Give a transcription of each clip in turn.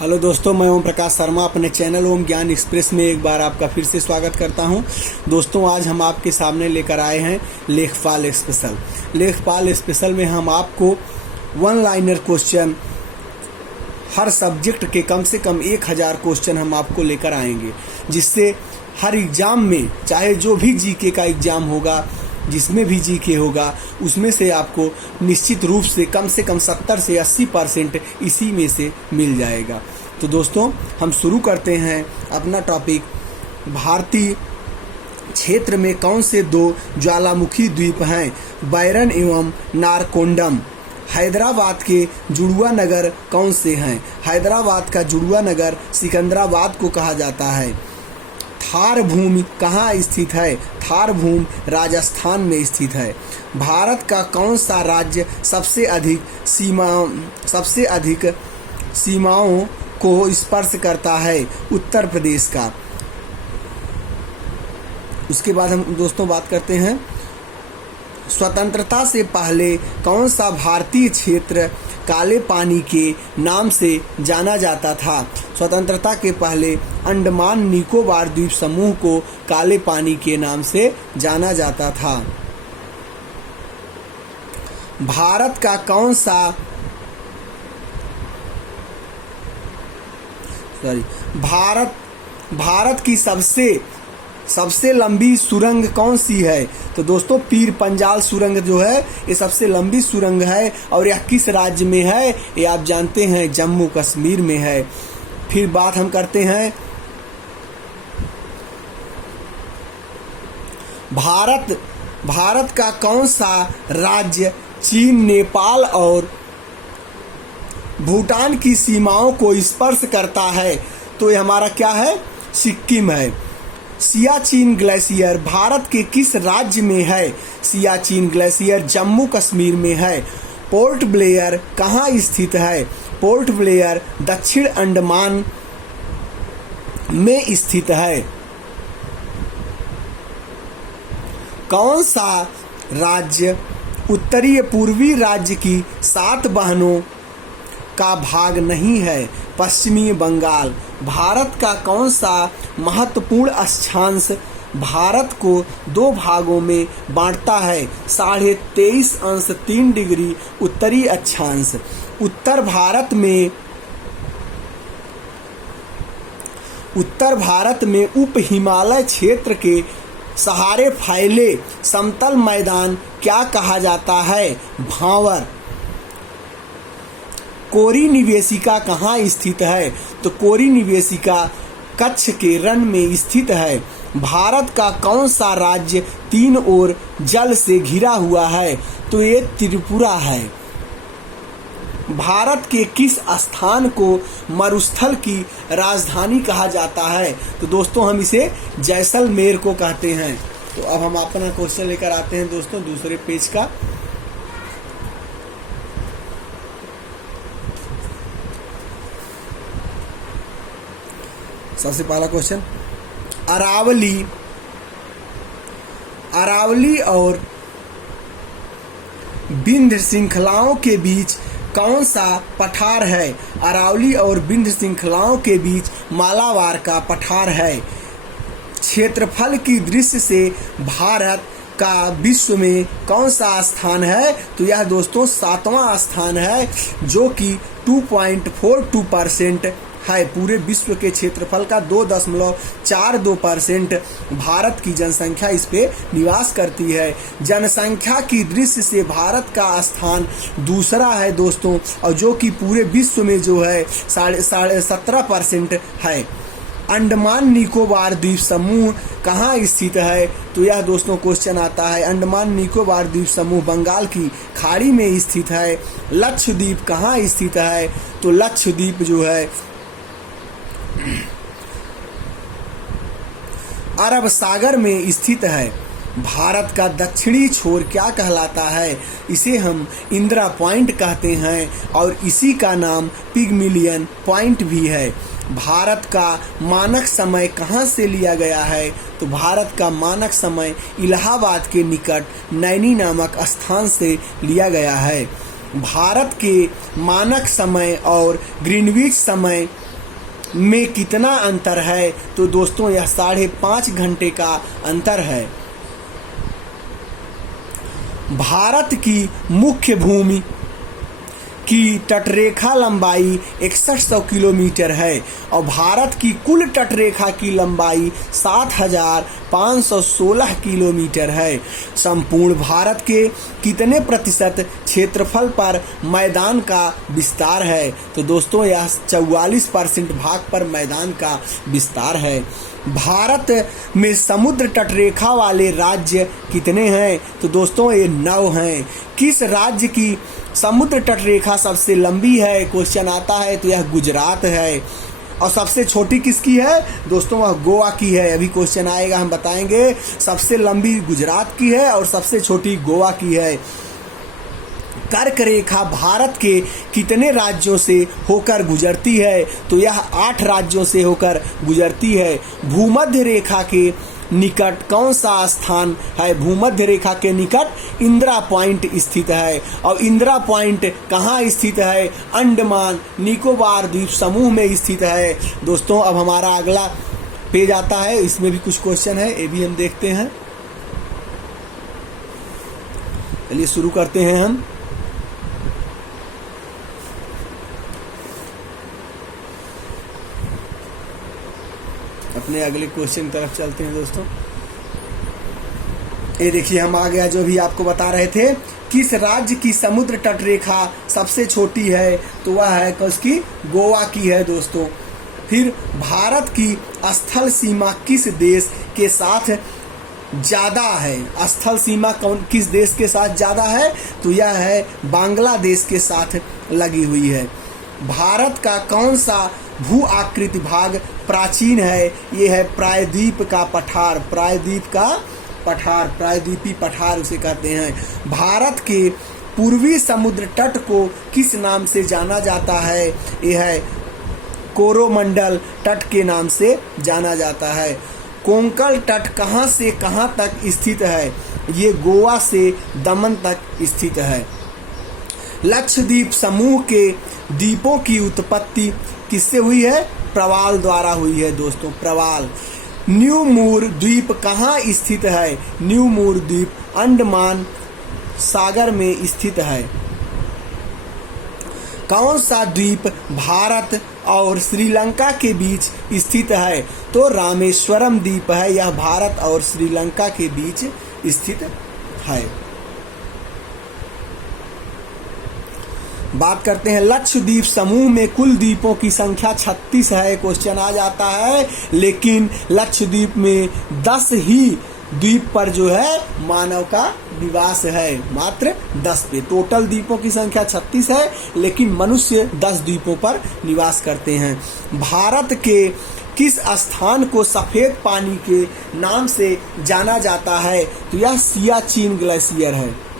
Hello दोस्तों, मैं ओम प्रकाश शर्मा अपने चैनल ओम ज्ञान एक्सप्रेस में एक बार आपका फिर से स्वागत करता हूं। दोस्तों, आज हम आपके सामने लेकर आए हैं लेखपाल स्पेशल। लेखपाल स्पेशल में हम आपको वन लाइनर क्वेश्चन, हर सब्जेक्ट के कम से कम 1000 क्वेश्चन हम आपको लेकर आएंगे, जिससे हर एग्जाम में, चाहे जो भी जीके का एग्जाम होगा, जिसमें भी जीके होगा, उसमें से आपको निश्चित रूप से कम 70 से 80% इसी में से मिल जाएगा। तो दोस्तों, हम शुरू करते हैं अपना टॉपिक। भारतीय क्षेत्र में कौन से दो ज्वालामुखी द्वीप हैं? बैरन एवं नारकोंडम। हैदराबाद के जुड़वा नगर कौन से हैं? हैदराबाद का जुड़वा नगर सिकंदराबाद को कहा जाता है। थार भूमि कहाँ स्थित है? थार भूमि राजस्थान में स्थित है। भारत का कौन सा राज्य सबसे अधिक सीमाओं को स्पर्श करता है? उत्तर प्रदेश का। उसके बाद हम दोस्तों बात करते हैं, स्वतंत्रता से पहले कौन सा भारतीय क्षेत्र काले पानी के नाम से जाना जाता था? स्वतंत्रता के पहले अंडमान निकोबार द्वीप समूह को काले पानी के नाम से जाना जाता था। भारत का कौन सा भारत की सबसे लंबी सुरंग कौन सी है? तो दोस्तों, पीर पंजाल सुरंग जो है, ये सबसे लंबी सुरंग है। और यह किस राज्य में है? ये आप जानते हैं, जम्मू कश्मीर में है। फिर बात हम करते हैं, भारत का कौन सा राज्य चीन, नेपाल और भूटान की सीमाओं को स्पर्श करता है? तो ये हमारा क्या है? सिक्किम है। सियाचिन ग्लेशियर भारत के किस राज्य में है? सियाचिन ग्लेशियर जम्मू कश्मीर में है। पोर्ट ब्लेयर कहाँ स्थित है? पोर्ट ब्लेयर दक्षिण अंडमान में स्थित है। कौन सा राज्य उत्तरी पूर्वी राज्य की 7 बहनों का भाग नहीं है? पश्चिमी बंगाल। भारत का कौन सा महत्वपूर्ण अक्षांश भारत को 2 भागों में बांटता है? 23.3° उत्तरी अक्षांश। उत्तर भारत में उप हिमालय क्षेत्र के सहारे फैले समतल मैदान क्या कहा जाता है? भांवर। कोरी निवेशिका कहाँ स्थित है? तो कोरी निवेशिका कच्छ के रण में स्थित है। भारत का कौन सा राज्य 3 ओर जल से घिरा हुआ है? तो ये त्रिपुरा है। भारत के किस स्थान को मरुस्थल की राजधानी कहा जाता है? तो दोस्तों, हम इसे जैसलमेर को कहते हैं। तो अब हम अपना क्वेश्चन लेकर आते हैं दोस्तों, दूसरे पेज का। सबसे पहला क्वेश्चन, अरावली और विंध्य श्रृंखलाओं के बीच कौन सा पठार है? अरावली और विंध्य श्रृंखलाओं के बीच मालाबार का पठार है। क्षेत्रफल की दृष्टि से भारत का विश्व में कौन सा स्थान है? तो यह दोस्तों 7वां स्थान है, जो कि 2.42% है। पूरे विश्व के क्षेत्रफल का 2.42% भारत की जनसंख्या इस पे निवास करती है। जनसंख्या की दृष्टि से भारत का स्थान दूसरा है दोस्तों, और जो कि पूरे विश्व में जो है 17.5% है। अंडमान निकोबार द्वीप समूह कहाँ स्थित है? तो यह दोस्तों क्वेश्चन आता है, अंडमान निकोबार द्वीप समूह बंगाल की खाड़ी में स्थित है। लक्षद्वीप कहाँ स्थित है? तो लक्षद्वीप जो है अरब सागर में स्थित है। भारत का दक्षिणी छोर क्या कहलाता है? इसे हम इंदिरा पॉइंट कहते हैं, और इसी का नाम पिगमिलियन पॉइंट भी है। भारत का मानक समय कहाँ से लिया गया है? तो भारत का मानक समय इलाहाबाद के निकट नैनी नामक स्थान से लिया गया है। भारत के मानक समय और ग्रीनविच समय में कितना अंतर है? तो दोस्तों यह 5.5 घंटे का अंतर है। भारत की मुख्य भूमि की तटरेखा लंबाई 6100 किलोमीटर है और भारत की कुल तटरेखा की लंबाई 7516 किलोमीटर है। संपूर्ण भारत के कितने प्रतिशत क्षेत्रफल पर मैदान का विस्तार है? तो दोस्तों यह 44% भाग पर मैदान का विस्तार है। भारत में समुद्र तटरेखा वाले राज्य कितने हैं? तो दोस्तों ये 9 हैं। किस राज्य की समुद्र तटरेखा सबसे लंबी है? क्वेश्चन आता है तो यह गुजरात है। और सबसे छोटी किसकी है? दोस्तों वह गोवा की है। अभी क्वेश्चन आएगा, हम बताएंगे। सबसे लंबी गुजरात की है और सबसे छोटी गोवा की है। कर्क रेखा भारत के कितने राज्यों से होकर गुजरती है? तो यह 8 राज्यों से होकर गुजरती है। भूमध्य रेखा के निकट कौन सा स्थान है? भूमध्य रेखा के निकट इंदिरा पॉइंट स्थित है। और इंदिरा पॉइंट कहाँ स्थित है? अंडमान निकोबार द्वीप समूह में स्थित है। दोस्तों अब हमारा अगला पेज आता है, इसमें भी कुछ क्वेश्चन है, ये भी हम देखते हैं। चलिए शुरू करते हैं हम। अपने अगले क्वेश्चन की तरफ चलते हैं दोस्तों। ये देखिए हम आ गया, जो भी आपको बता रहे थे। किस राज्य की समुद्र तटरेखा सबसे छोटी है? तो वह है उसकी गोवा की है दोस्तों। फिर भारत की स्थल सीमा किस देश के साथ ज्यादा है? स्थल सीमा किस देश के साथ ज्यादा है? तो यह है बांग्लादेश के साथ लगी हुई है। भारत का कौन सा भू आकृति भाग प्राचीन है? ये है प्रायद्वीप का पठार। प्रायद्वीप का पठार, प्रायद्वीपी पठार उसे कहते हैं। भारत के पूर्वी समुद्र तट को किस नाम से जाना जाता है? यह है कोरोमंडल तट के नाम से जाना जाता है। कोंकण तट कहाँ से कहाँ तक स्थित है? ये गोवा से दमन तक स्थित है। लक्षद्वीप समूह के द्वीपों की उत्पत्ति किससे हुई है? प्रवाल द्वारा हुई है दोस्तों, प्रवाल। न्यू मूर द्वीप कहाँ स्थित है? न्यू मूर द्वीप अंडमान सागर में स्थित है। कौन सा द्वीप भारत और श्रीलंका के बीच स्थित है? तो रामेश्वरम द्वीप है, यह भारत और श्रीलंका के बीच स्थित है। बात करते हैं लक्षद्वीप समूह में कुल द्वीपों की संख्या 36 है। क्वेश्चन आ जाता है, लेकिन लक्षद्वीप में 10 ही द्वीप पर जो है मानव का निवास है, मात्र 10 पे। टोटल द्वीपों की संख्या 36 है, लेकिन मनुष्य 10 द्वीपों पर निवास करते हैं। भारत के किस स्थान को सफेद पानी के नाम से जाना जाता है? तो यह सियाचिन ग्लेशियर है।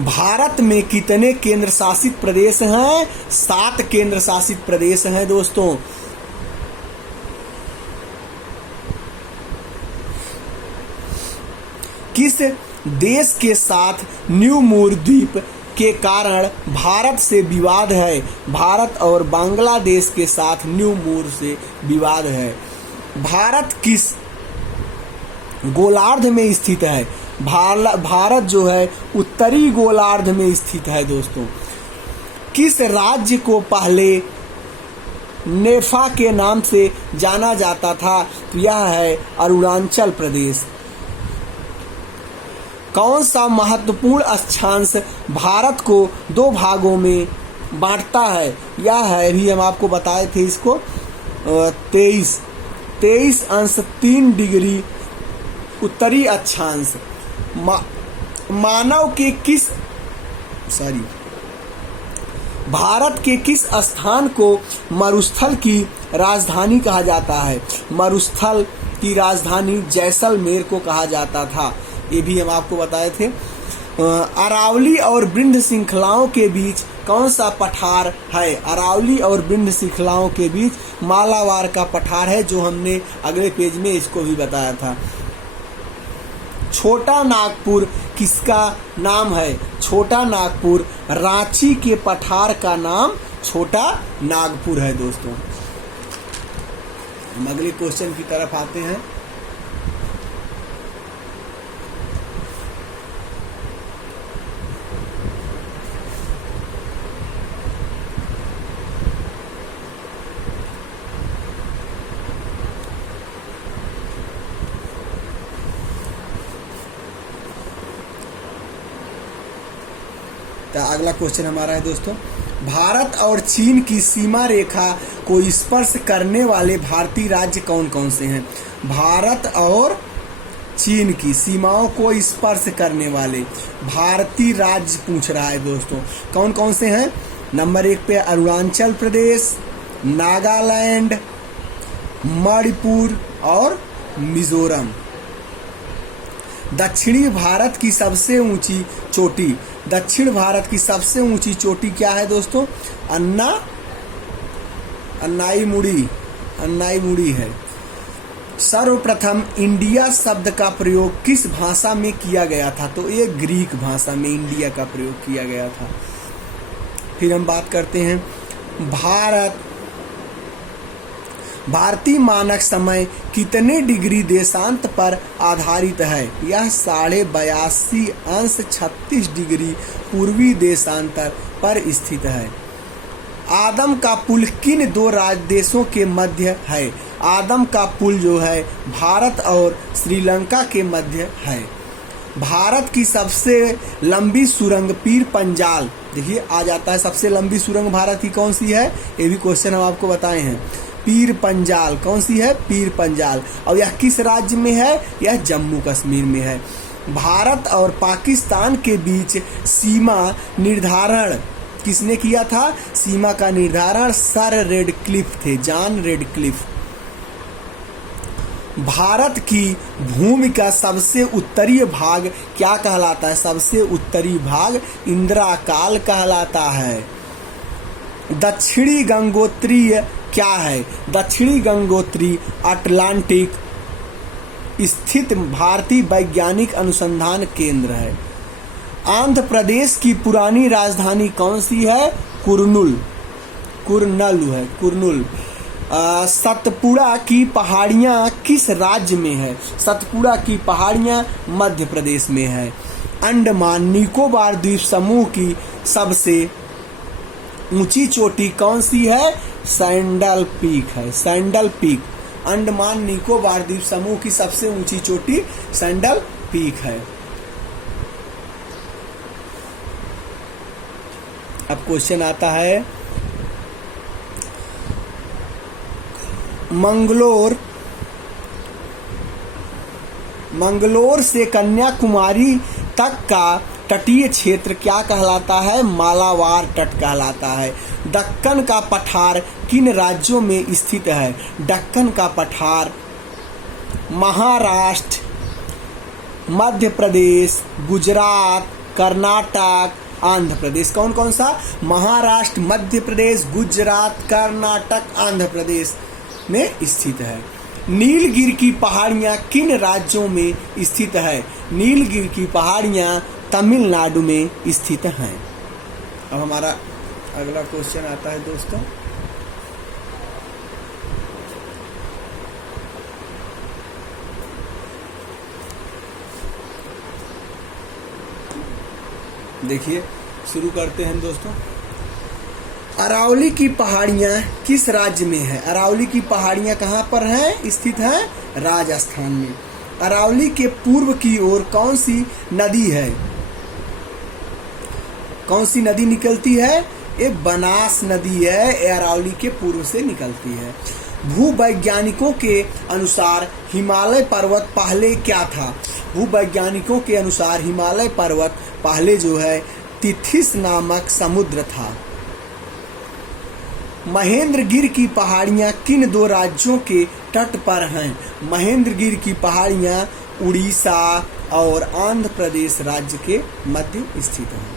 भारत में कितने केंद्र शासित प्रदेश हैं? 7 केंद्र शासित प्रदेश हैं दोस्तों। किस देश के साथ न्यू मूर द्वीप के कारण भारत से विवाद है? भारत और बांग्लादेश के साथ न्यू मूर से विवाद है। भारत किस गोलार्ध में स्थित है? भारत जो है उत्तरी गोलार्ध में स्थित है दोस्तों। किस राज्य को पहले नेफा के नाम से जाना जाता था? तो यह है अरुणाचल प्रदेश। कौन सा महत्वपूर्ण अक्षांश भारत को 2 भागों में बांटता है? यह है, अभी हम आपको बताए थे इसको, 23 अंश 3 डिग्री उत्तरी अक्षांश। मानव के किस भारत के किस स्थान को मरुस्थल की राजधानी कहा जाता है? मरुस्थल की राजधानी जैसलमेर को कहा जाता था, ये भी हम आपको बताए थे। अरावली और विंध्य श्रृंखलाओं के बीच कौन सा पठार है? अरावली और विंध्य श्रृंखलाओं के बीच मालाबार का पठार है, जो हमने अगले पेज में इसको भी बताया था। छोटा नागपुर किसका नाम है? छोटा नागपुर। रांची के पठार का नाम छोटा नागपुर है दोस्तों। हम अगले क्वेश्चन की तरफ आते हैं। तो अगला क्वेश्चन हमारा है दोस्तों, भारत और चीन की सीमा रेखा को स्पर्श करने वाले भारतीय राज्य कौन कौन से हैं? भारत और चीन की सीमाओं को स्पर्श करने वाले भारतीय राज्य पूछ रहा है दोस्तों, कौन कौन से हैं? नंबर 1 पे अरुणाचल प्रदेश, नागालैंड, मणिपुर और मिजोरम। दक्षिणी भारत की सबसे ऊंची चोटी, दक्षिण भारत की सबसे ऊंची चोटी क्या है दोस्तों? अन्नाईमुड़ी है। सर्वप्रथम इंडिया शब्द का प्रयोग किस भाषा में किया गया था? तो ये ग्रीक भाषा में इंडिया का प्रयोग किया गया था। फिर हम बात करते हैं भारतीय मानक समय कितने डिग्री देशांत पर आधारित है? यह 82.36 डिग्री पूर्वी देशांतर पर स्थित है। आदम का पुल किन दो देशों के मध्य है? आदम का पुल जो है भारत और श्रीलंका के मध्य है। भारत की सबसे लंबी सुरंग पीर पंजाल, देखिए आ जाता है, सबसे लंबी सुरंग भारत की कौन सी है? ये भी क्वेश्चन हम आपको बताए हैं। पीर पंजाल कौन सी है? पीर पंजाल। और यह किस राज्य में है? यह जम्मू कश्मीर में है। भारत और पाकिस्तान के बीच सीमा निर्धारण किसने किया था? सीमा का निर्धारण सर रेडक्लिफ थे, जॉन रेडक्लिफ। भारत की भूमि का सबसे उत्तरीय भाग क्या कहलाता है? सबसे उत्तरी भाग इंद्राकाल कहलाता है। दक्षिणी गंगोत्री क्या है? दक्षिणी गंगोत्री अटलांटिक स्थित भारतीय वैज्ञानिक अनुसंधान केंद्र है। आंध्र प्रदेश की पुरानी राजधानी कौन सी है? कुर्नूल है, कुर्नूल। सतपुड़ा की पहाड़ियां किस राज्य में है? सतपुड़ा की पहाड़ियां मध्य प्रदेश में है। अंडमान निकोबार द्वीप समूह की सबसे ऊंची चोटी कौन सी है? सैंडल पीक है, सैंडल पीक। अंडमान निकोबार द्वीप समूह की सबसे ऊंची चोटी सैंडल पीक है। अब क्वेश्चन आता है, मंगलोर से कन्याकुमारी तक का तटीय क्षेत्र क्या कहलाता है? मालाबार तट कहलाता है। दक्कन का पठार किन राज्यों में स्थित है? दक्कन का पठार महाराष्ट्र, मध्य प्रदेश, गुजरात, कर्नाटक, आंध्र प्रदेश। कौन कौन सा? महाराष्ट्र, मध्य प्रदेश, गुजरात, कर्नाटक, आंध्र प्रदेश में स्थित है। नीलगिरी की पहाड़ियां किन राज्यों में स्थित है? नीलगिरी की पहाड़ियां तमिलनाडु में स्थित हैं। अब हमारा अगला क्वेश्चन आता है दोस्तों, देखिए शुरू करते हैं दोस्तों। अरावली की पहाड़ियां किस राज्य में है? अरावली की पहाड़ियां कहाँ पर हैं? स्थित हैं राजस्थान में। अरावली के पूर्व की ओर कौन सी नदी है? कौन सी नदी निकलती है? ये बनास नदी है, अरावली के पूर्व से निकलती है। भूवैज्ञानिकों के अनुसार हिमालय पर्वत पहले क्या था? भूवैज्ञानिकों के अनुसार हिमालय पर्वत पहले जो है तिथिस नामक समुद्र था। महेंद्रगिरी की पहाड़ियां किन दो राज्यों के तट पर हैं? महेंद्रगिरी की पहाड़ियां उड़ीसा और आंध्र प्रदेश राज्य के मध्य स्थित हैं।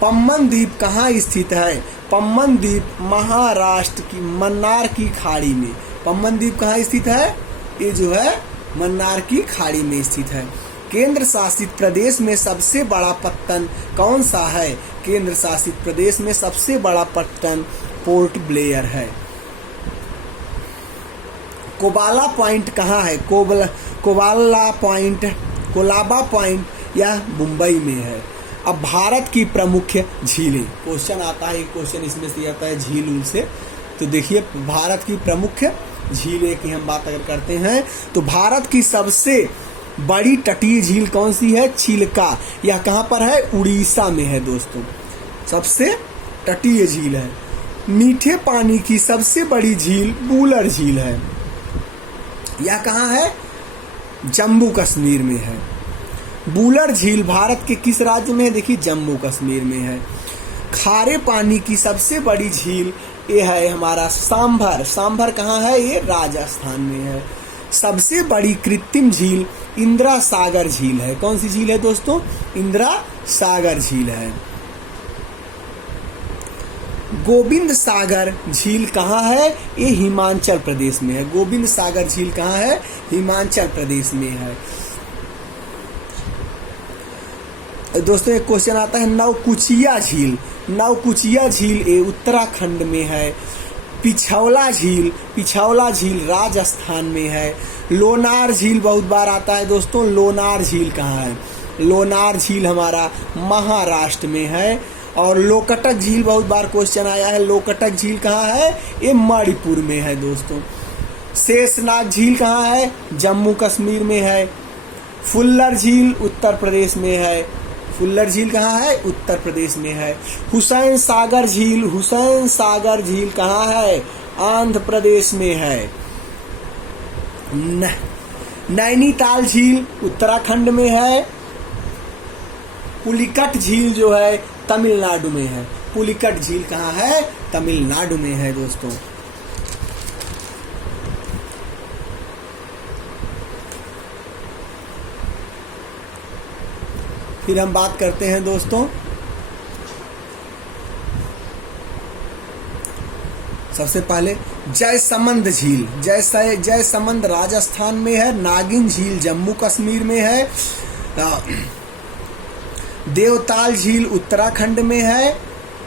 पम्बन द्वीप कहाँ स्थित है? पम्बन द्वीप महाराष्ट्र की मन्नार की खाड़ी में। पम्बन द्वीप कहाँ स्थित है? ये जो है मन्नार की खाड़ी में स्थित है। केंद्र शासित प्रदेश में सबसे बड़ा पत्तन कौन सा है? केंद्र शासित प्रदेश में सबसे बड़ा पत्तन पोर्ट ब्लेयर है। कोबाला पॉइंट कहाँ है? कोलाबा पॉइंट यह मुंबई में है। अब भारत की प्रमुख झीलें, क्वेश्चन आता है, क्वेश्चन इसमें से आता है झील से। तो देखिए भारत की प्रमुख झीलें की हम बात अगर करते हैं तो भारत की सबसे बड़ी तटीय झील कौन सी है? चिल्का। यह कहाँ पर है? उड़ीसा में है दोस्तों। सबसे तटीय झील है। मीठे पानी की सबसे बड़ी झील वूलर झील है। यह कहाँ है? जम्मू कश्मीर में है। वूलर झील भारत के किस राज्य में है? देखिए जम्मू कश्मीर में है। खारे पानी की सबसे बड़ी झील ये है हमारा सांभर। सांभर कहाँ है? ये राजस्थान में है। सबसे बड़ी कृत्रिम झील इंदिरा सागर झील है। कौन सी झील है दोस्तों? इंदिरा सागर झील है। गोविंद सागर झील कहाँ है? ये हिमाचल प्रदेश में है। गोविंद सागर झील कहाँ है? हिमाचल प्रदेश में है। दोस्तों एक क्वेश्चन आता है नवकुचिया झील। नवकुचिया झील ये उत्तराखंड में है। पिछौला झील राजस्थान में है। लोनार झील बहुत बार आता है दोस्तों। लोनार झील कहाँ है? लोनार झील हमारा महाराष्ट्र में है। और लोकटक झील बहुत बार क्वेश्चन आया है। लोकटक झील कहाँ है? ये मणिपुर में है दोस्तों। शेषनाग झील कहाँ है? जम्मू कश्मीर में है। फुल्लर झील उत्तर प्रदेश में है। फुल्लर झील कहाँ है? उत्तर प्रदेश में है। हुसैन सागर झील कहाँ है? आंध्र प्रदेश में है। नैनीताल झील उत्तराखंड में है। पुलिकट झील जो है तमिलनाडु में है। पुलिकट झील कहाँ है? तमिलनाडु में है दोस्तों। फिर हम बात करते हैं दोस्तों सबसे पहले जयसमंद झील। जयसमंद राजस्थान में है। नागिन झील जम्मू कश्मीर में है। देवताल झील उत्तराखंड में है।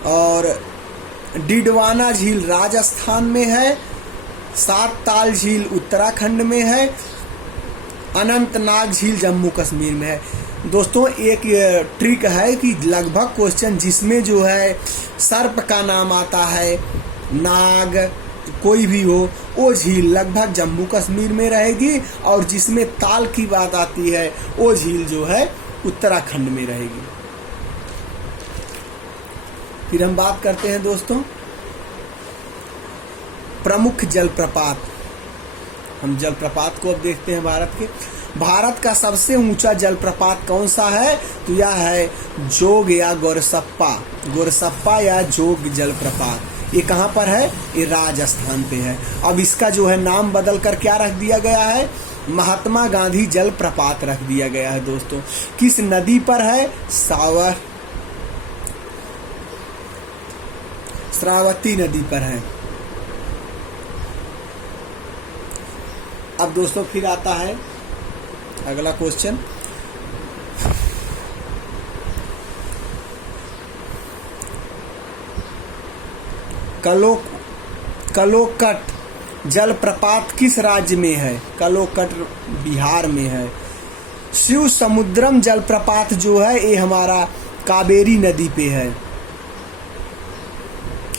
और डिडवाना झील राजस्थान में है। सात ताल झील उत्तराखंड में है। अनंतनाग झील जम्मू कश्मीर में है। दोस्तों एक ट्रिक है कि लगभग क्वेश्चन जिसमें जो है सर्प का नाम आता है, नाग कोई भी हो, वो झील लगभग जम्मू कश्मीर में रहेगी। और जिसमें ताल की बात आती है वो झील जो है उत्तराखंड में रहेगी। फिर हम बात करते हैं दोस्तों प्रमुख जलप्रपात। हम जलप्रपात को अब देखते हैं भारत के। भारत का सबसे ऊंचा जलप्रपात कौन सा है? तो यह है जोग या गोरसप्पा या जोग जलप्रपात। ये कहाँ पर है? ये राजस्थान पे है। अब इसका जो है नाम बदल कर क्या रख दिया गया है? महात्मा गांधी जलप्रपात रख दिया गया है दोस्तों। किस नदी पर है? श्रावती नदी पर है। अब दोस्तों फिर आता है अगला क्वेश्चन। कलोकट जलप्रपात किस राज्य में है? कलोकट बिहार में है। शिव समुद्रम जलप्रपात जो है ये हमारा कावेरी नदी पे है।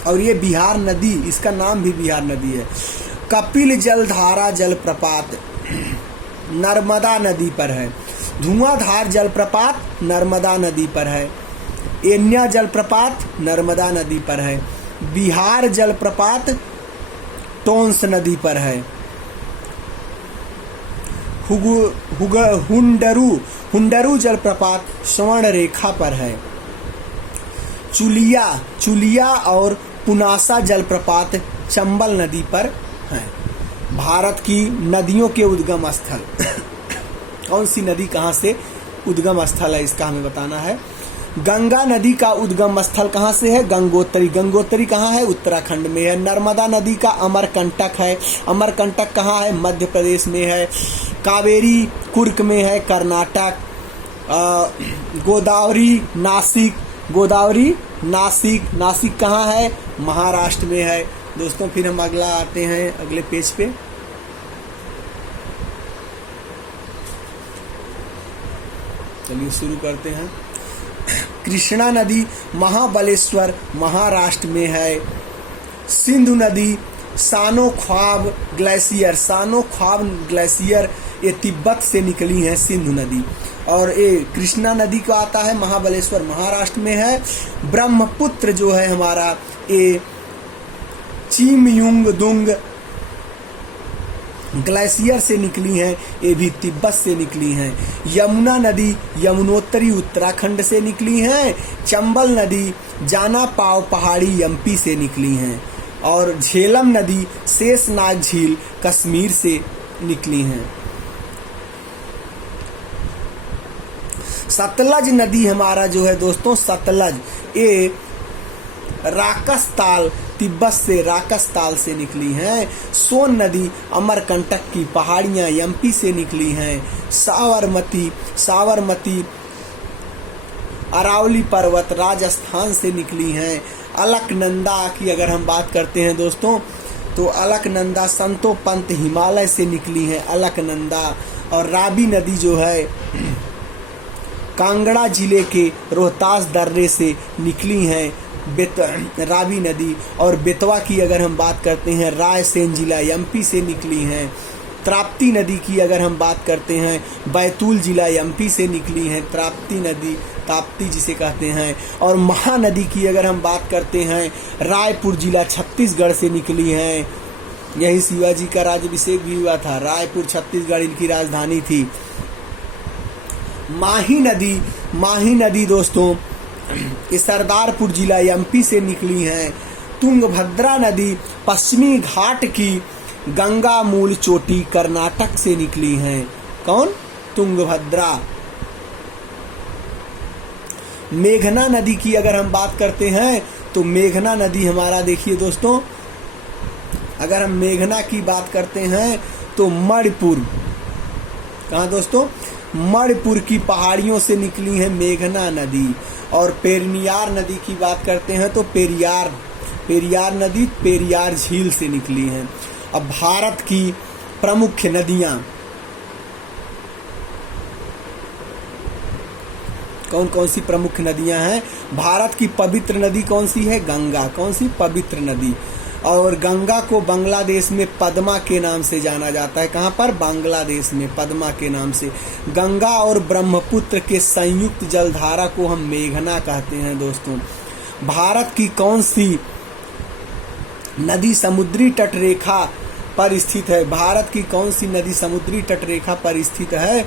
और ये बिहार नदी, इसका नाम भी बिहार नदी है। कपिल जलधारा जलप्रपात नर्मदा नदी पर है। धुआंधार जलप्रपात नर्मदा नदी पर है। एन्या जलप्रपात नर्मदा नदी पर है। बिहार जलप्रपात टोंस नदी पर है। हुंडरू जलप्रपात स्वर्ण रेखा पर है। चुलिया और पुनासा जलप्रपात चंबल नदी पर है। भारत की नदियों के उद्गम स्थल कौन सी नदी कहाँ से उद्गम स्थल है इसका हमें बताना है। गंगा नदी का उद्गम स्थल कहाँ से है? गंगोत्री कहाँ है? उत्तराखंड में है। नर्मदा नदी का अमरकंटक है। अमरकंटक कहाँ है? मध्य प्रदेश में है। कावेरी कुर्क में है, कर्नाटक। गोदावरी नासिक, गोदावरी नासिक, नासिक कहाँ है? महाराष्ट्र में है दोस्तों। फिर हम अगला आते हैं अगले पेज पे। चलिए शुरू करते हैं। कृष्णा नदी महाबलेश्वर महाराष्ट्र में है। सिंधु नदी सानो ख्वाब ग्लेशियर, सानो ख्वाब ग्लेशियर ये तिब्बत से निकली है सिंधु नदी। और ये कृष्णा नदी को आता है महाबलेश्वर महाराष्ट्र में है। ब्रह्मपुत्र जो है हमारा ये चिमयुंगदुंग ग्लेशियर से निकली हैं, ये भी तिब्बत से निकली हैं। यमुना नदी यमुनोत्तरी उत्तराखंड से निकली हैं। चंबल नदी जानापाव पहाड़ी एमपी से निकली हैं। और झेलम नदी शेषनाग झील कश्मीर से निकली हैं। सतलज नदी हमारा जो है दोस्तों, सतलज ये राकसताल तिब्बत से, राकसताल से निकली हैं। सोन नदी अमरकंटक की पहाड़ियां एमपी से निकली हैं। साबरमती, साबरमती अरावली पर्वत राजस्थान से निकली हैं। अलकनंदा की अगर हम बात करते हैं दोस्तों, तो अलकनंदा संतोपंत हिमालय से निकली हैं अलकनंदा। और रावी नदी जो है कांगड़ा जिले के रोहतास दर्रे से निकली हैं रावी नदी। और बेतवा की अगर हम बात करते हैं रायसेन जिला एमपी से निकली हैं। ताप्ती नदी की अगर हम बात करते हैं बैतूल जिला एमपी से निकली हैं ताप्ती नदी, ताप्ती जिसे कहते हैं। और महानदी की अगर हम बात करते हैं रायपुर जिला छत्तीसगढ़ से निकली हैं। यही शिवाजी का राज्याभिषेक भी हुआ था, रायपुर छत्तीसगढ़ इनकी राजधानी थी। माही नदी, माही नदी दोस्तों ये सरदारपुर जिला एमपी से निकली हैं। तुंगभद्रा नदी पश्चिमी घाट की गंगा मूल चोटी कर्नाटक से निकली हैं। कौन? तुंगभद्रा। मेघना नदी की अगर हम बात करते हैं तो मेघना नदी हमारा देखिए दोस्तों, अगर हम मेघना की बात करते हैं तो मणिपुर, कहाँ दोस्तों? मणिपुर की पहाड़ियों से निकली है मेघना नदी। और पेरियार नदी की बात करते हैं तो पेरियार, पेरियार नदी पेरियार झील से निकली है। अब भारत की प्रमुख नदियां कौन कौन सी प्रमुख नदियां हैं? भारत की पवित्र नदी कौन सी है? गंगा। कौन सी? पवित्र नदी। और गंगा को बांग्लादेश में पद्मा के नाम से जाना जाता है। कहाँ पर? बांग्लादेश में पद्मा के नाम से। गंगा और ब्रह्मपुत्र के संयुक्त जलधारा को हम मेघना कहते हैं दोस्तों। भारत की कौन सी नदी समुद्री तटरेखा पर स्थित है? भारत की कौन सी नदी समुद्री तटरेखा पर स्थित है?